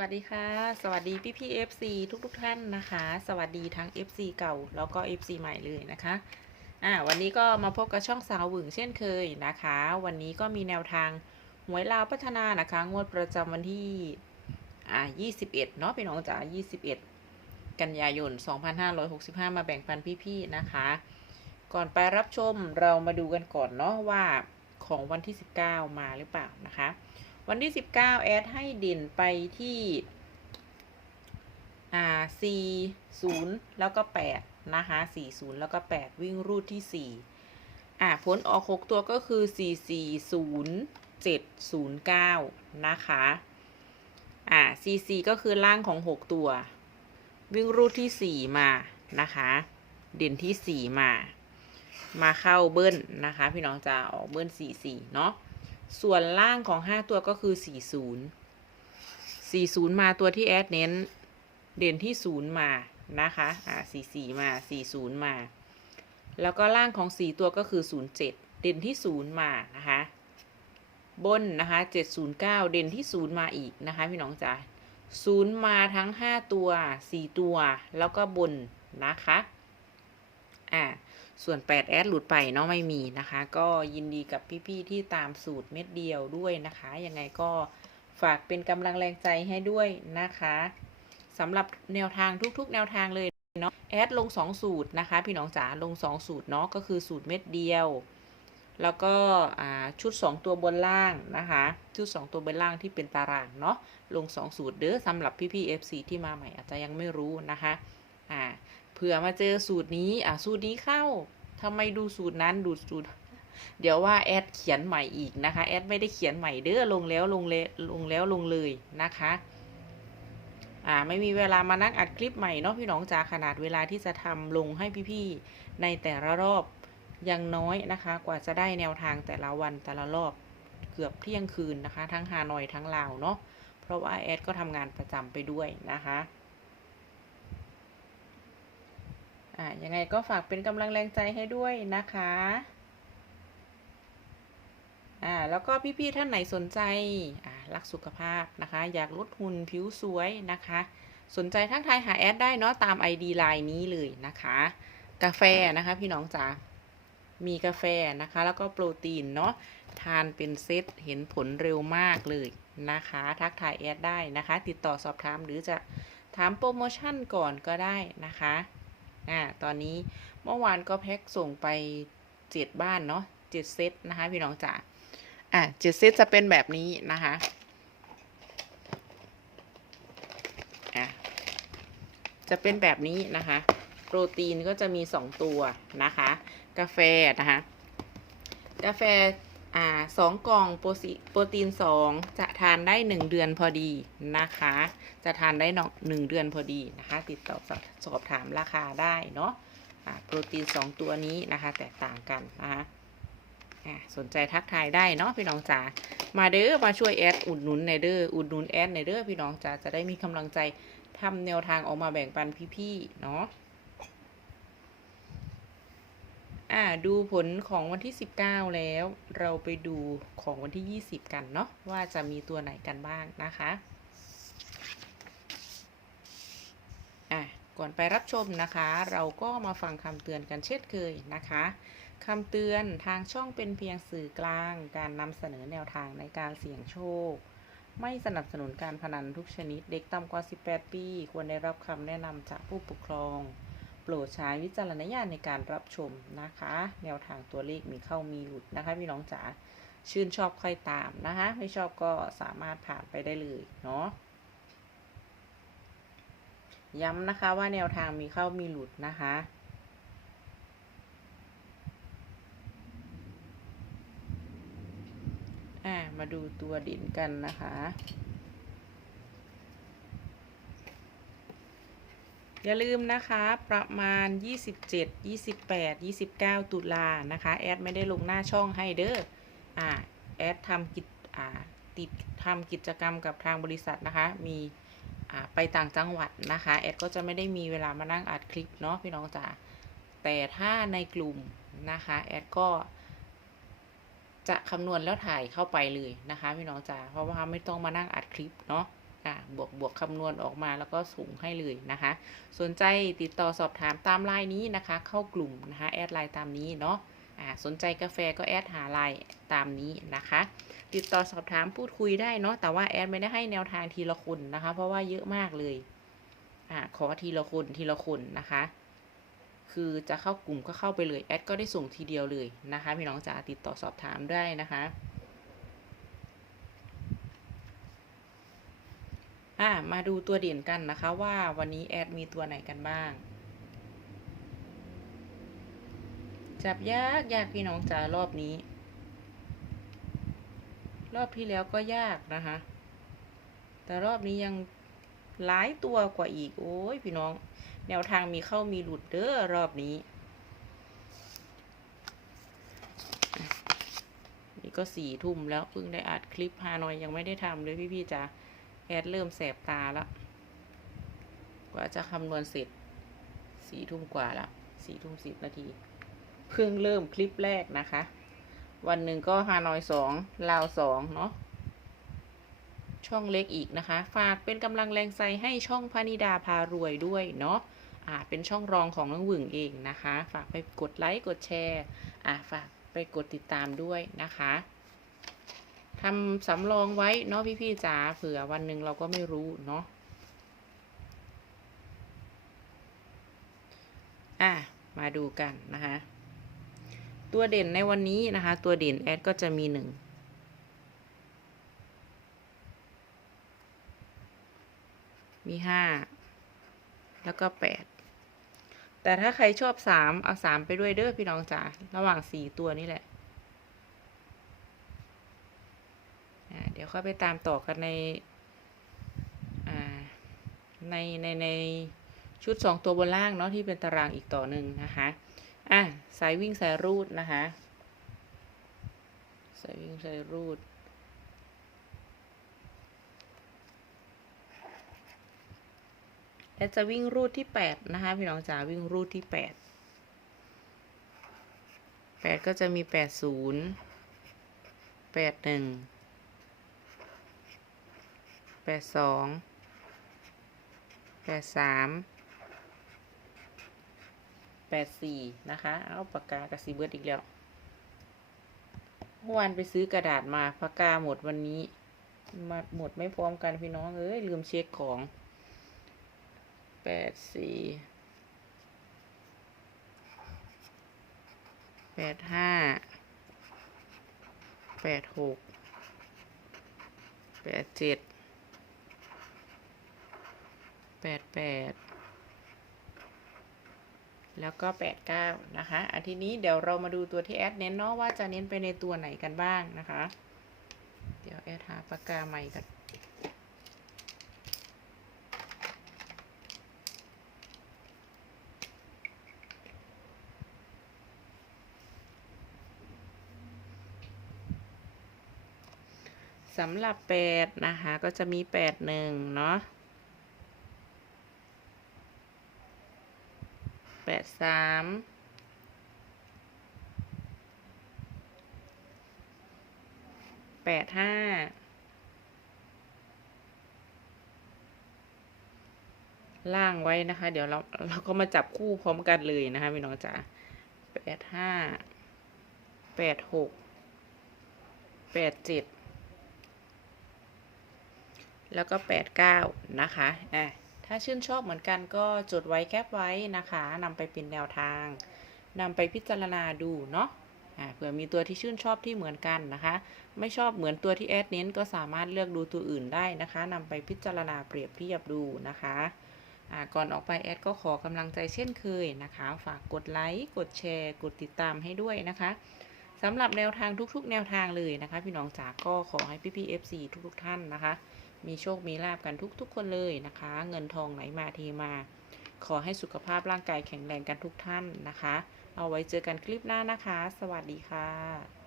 วัสดีค่ะ สวัสดีพี่พี่ FC ทุกทุกท่านนะคะ สวัสดีทั้ง FC เก่าแล้วก็ FC ใหม่เลยนะคะอ่าวันนี้ก็มาพบกับช่องสาวหวึงเช่นเคยนะคะ วันนี้ก็มีแนวทางหวยลาวพัฒนานะคะ งวดประจำวันที่อ่า21เนาะพี่น้องจ๋า21 กันยายน 2565 มาแบ่งปันพี่ๆนะคะ ก่อนไปรับชมเรามาดูกันก่อนเนาะว่าของวันที่ 19 มาหรือเปล่านะคะ วันที่19แอดให้เด่นไปที่อ่า40แล้วก็8นะคะ40แล้วก็8วิ่งรูดที่4อ่าผลออก6ตัวก็คือ440 709นะคะอ่า CC ก็คือล่างของ 6 ตัว วิ่งรูดที่ 4 มานะคะ เด่นที่ 4 มา มาเข้าเบิ้ลนะคะ พี่น้องจะออกเบิ้ล44 เนาะ ส่วนล่างของ 5 ตัวก็คือ 40 40 มาตัวที่แอดเน้น เด่นที่ 0 มานะคะ อ่า 44 มา 40 มา แล้วก็ล่างของ 4 ตัวก็คือ 07 เด่นที่ 0 มานะคะ บนนะคะ 709 เด่นที่ 0 มาอีกนะคะพี่น้องจ๋า0 มาทั้ง 5 ตัว 4 ตัว แล้วก็บนนะคะ อ่า ส่วน8แอดหลุดไปเนาะไม่มีนะคะ ก็ยินดีกับพี่ๆที่ตามสูตรเม็ดเดียวด้วยนะคะ ยังไงก็ฝากเป็นกำลังแรงใจให้ด้วยนะคะสำหรับแนวทางทุกๆ แนวทางเลยเนาะแอดลง 2 สูตรนะคะ พี่น้องจ๋าลง 2 สูตรเนาะก็คือสูตรเม็ดเดียว แล้วก็ชุด 2 ตัวบนล่างนะคะ ชุด 2 ตัวบนล่างที่เป็นตารางเนาะลง 2 สูตรเด้อสำหรับพี่ๆ FC ที่มาใหม่อาจจะยังไม่รู้นะคะอ่า เผื่อมาเจอสูตรนี้ อะสูตรนี้เข้าทำไมดูสูตรนั้นดูสูตร เดี๋ยวว่าแอดเขียนใหม่อีกนะคะ แอดไม่ได้เขียนใหม่เด้อลงแล้วลงเลยลงแล้วลงเลยนะคะ อ่าไม่มีเวลามานั่งอัดคลิปใหม่เนาะพี่น้องจ๋าขนาดเวลาที่จะทำลงให้พี่ๆในแต่ละรอบยังน้อยนะคะ กว่าจะได้แนวทางแต่ละวันแต่ละรอบเกือบเที่ยงคืนนะคะ ทั้งฮานอยทั้งลาวเนาะเพราะว่าแอดก็ทำงานประจำไปด้วยนะคะ อ่ายังไงก็ฝากเป็นกำลังแรงใจให้ด้วยนะคะอ่าแล้วก็พี่ๆท่านไหนสนใจอ่ารักสุขภาพนะคะ อยากลดหุ่นผิวสวยนะคะ สนใจทักทายหาแอดได้เนาะตาม ID ไลน์นี้เลยนะคะ กาแฟนะคะพี่น้องจ๋ามีกาแฟนะคะ แล้วก็โปรตีนเนาะทานเป็นเซตเห็นผลเร็วมากเลยนะคะ ทักทายแอดได้นะคะ ติดต่อสอบถามหรือจะถามโปรโมชั่นก่อนก็ได้นะคะ อ่าตอนนี้เมื่อวานก็แพ็คส่งไปเจ็ดบ้านเนาะเจ็ดเซตนะคะพี่น้องจ๋าอะเจ็ดเซตจะเป็นแบบนี้นะคะอะจะเป็นแบบนี้นะคะ โปรตีนก็จะมีสองตัวนะคะ กาแฟนะคะ กาแฟ อ่าสองกล่องโปรซีโปรตีนสองจะทานได้หนึ่งเดือนพอดีนะคะ จะทานได้หนหนึ่งเดือนพอดีนะคะ ติดต่อสอบสอบถามราคาได้เนาะอ่าโปรตีนสองตัวนี้นะคะ แตกต่างกันนะคะสนใจทักทายได้เนาะพี่น้องจ๋า มาเด้อมาช่วยแอดอุดหนุนในเด้ออุดหนุนแอดในเด้อพี่น้องจ๋าจะได้มีกำลังใจทำแนวทางออกมาแบ่งปันพี่ๆเนาะ อ่าดูผลของวันที่ 19 แล้ว เราไปดูของวันที่ 20 กันเนาะว่าจะมีตัวไหนกันบ้างนะคะอะก่อนไปรับชมนะคะ เราก็มาฟังคำเตือนกันเช่นเคยนะคะคำเตือนทางช่องเป็นเพียงสื่อกลาง การนำเสนอแนวทางในการเสี่ยงโชค ไม่สนับสนุนการพนันทุกชนิดเด็กต่ำกว่า 18 ปี ควรได้รับคำแนะนำจากผู้ปกครอง โปรดใช้วิจารณญาณในการรับชมนะคะ แนวทางตัวเลขมีเข้ามีหลุดนะคะพี่น้องจ๋าชื่นชอบค่อยตามนะคะ ไม่ชอบก็สามารถผ่านไปได้เลยเนาะย้ำนะคะว่าแนวทางมีเข้ามีหลุดนะคะมาดูตัวเด่นกันนะคะ อย่าลืมนะคะประมาณ 27 28 29 ตุลานะคะ แอดไม่ได้ลงหน้าช่องให้เด้ออ่าแอดทำกิจอ่าติดทำกิจกรรมกับทางบริษัทนะคะ มีอ่าไปต่างจังหวัดนะคะ แอดก็จะไม่ได้มีเวลามานั่งอัดคลิปเนาะพี่น้องจ๋าแต่ถ้าในกลุ่มนะคะ แอดก็จะคำนวณแล้วถ่ายเข้าไปเลยนะคะพี่น้องจ๋าเพราะว่าไม่ต้องมานั่งอัดคลิปเนาะ อ่าบวกบวกคำนวณออกมาแล้วก็ส่งให้เลยนะคะ สนใจติดต่อสอบถามตามไลน์นี้นะคะ เข้ากลุ่มนะคะแอดไลน์ตามนี้เนาะสนใจกาแฟก็แอดหาไลน์ตามนี้นะคะ ติดต่อสอบถามพูดคุยได้เนาะแต่ว่าแอดไม่ได้ให้แนวทางทีละคนนะคะ เพราะว่าเยอะมากเลยอขอทีละคนทีละคนนะคะ คือจะเข้ากลุ่มก็เข้าไปเลยแอดก็ได้ส่งทีเดียวเลยนะคะพี่น้องจ๋าติดต่อสอบถามได้นะคะ อ่ามาดูตัวเด่นกันนะคะว่าวันนี้แอดมีตัวไหนกันบ้าง จับยากยากพี่น้องจ๋ารอบนี้ รอบที่แล้วก็ยากนะคะ แต่รอบนี้ยังหลายตัวกว่าอีก โอ้ยพี่น้อง แนวทางมีเข้ามีหลุดเด้อรอบนี้ นี่ก็สี่ทุ่มแล้วเพิ่งได้อัดคลิปฮานอยยังไม่ได้ทำเลยพี่ๆจ๋า แอดเริ่มแสบตาแล้ว กว่าจะคำนวณเสร็จสี่ทุ่มกว่าแล้วสี่ทุ่มสิบนาที เพิ่งเริ่มคลิปแรกนะคะ วันหนึ่งก็ฮานอยสองลาวสองเนาะช่องเล็กอีกนะคะ ฝากเป็นกำลังแรงใจให้ช่องพนิดาพารวยด้วยเนาะอ่าเป็นช่องรองของน้องหวึงเองนะคะ ฝากไปกดไลค์กดแชร์อ่าฝากไปกดติดตามด้วยนะคะ ทำสำรองไว้เนาะพี่ๆจ๋าเผื่อวันหนึ่งเราก็ไม่รู้เนาะอะมาดูกันนะคะ ตัวเด่นในวันนี้นะคะ ตัวเด่นแอดก็จะมีหนึ่งมีห้าแล้วก็แปดแต่ถ้าใครชอบสามเอาสามไปด้วยเด้อพี่น้องจ๋าระหว่างสี่ตัวนี่แหละ อ่า เดี๋ยวค่อยไปตามต่อกันในในในในชุดสองตัวบนล่างเนาะที่เป็นตารางอีกต่อหนึ่งนะคะอะสายวิ่งสายรูดนะคะสายวิ่งสายรูดและจะวิ่งรูดที่แปดนะคะพี่น้องจ๋าวิ่งรูดที่แปดแปดก็จะมีแปดศูนย์ แปดสองแปดสามแปดสี่นะคะ เอาปากกากระสีเบิร์ดอีกแล้วเมื่อวานไปซื้อกระดาษมาปากกาหมดวันนี้มาหมดไม่พร้อมกันพี่น้องเอ้ยลืมเช็คของแปดสี่แปดห้าแปดหกแปดเจ็ด แปดแปดแล้วก็แปดเก้านะคะอันทีนี้เดี๋ยวเรามาดูตัวที่แอดเน้นเนาะว่าจะเน้นไปในตัวไหนกันบ้างนะคะ เดี๋ยวแอดหาปากกาใหม่กันสำหรับแปดนะคะ ก็จะมีแปดหนึ่งเนาะ แปดสามแปดห้าล่างไว้นะคะ เดี๋ยวเราเราก็มาจับคู่พร้อมกันเลยนะคะพี่น้องจ๋าแปดห้าแปดหกแปดเจ็ดแล้วก็แปดเก้านะคะอะ ถ้าชื่นชอบเหมือนกันก็จดไว้แคปไว้นะคะนำไปเป็นแนวทางนำไปพิจารณาดูเนาะเผื่อมีตัวที่ชื่นชอบที่เหมือนกันนะคะ ไม่ชอบเหมือนตัวที่แอดเน้นก็สามารถเลือกดูตัวอื่นได้นะคะนำไปพิจารณาเปรียบเทียบดูนะคะะก่อนออกไปแอดก็ขอกำลังใจเช่นเคยนะคะ ฝากกดไลค์กดแชร์ กดติดตามให้ด้วยนะคะสำหรับแนวทางทุกๆ แนวทางเลยนะคะ พี่น้องจ๋าก็ขอให้พี่พี่ๆ FC ทุกๆท่านนะคะ มีโชคมีลาบกันทุกๆ คนเลยนะคะ เงินทองไหลมาเทมา ขอให้สุขภาพร่างกายแข็งแรงกันทุกท่านนะคะ เอาไว้เจอกันคลิปหน้านะคะ สวัสดีค่ะ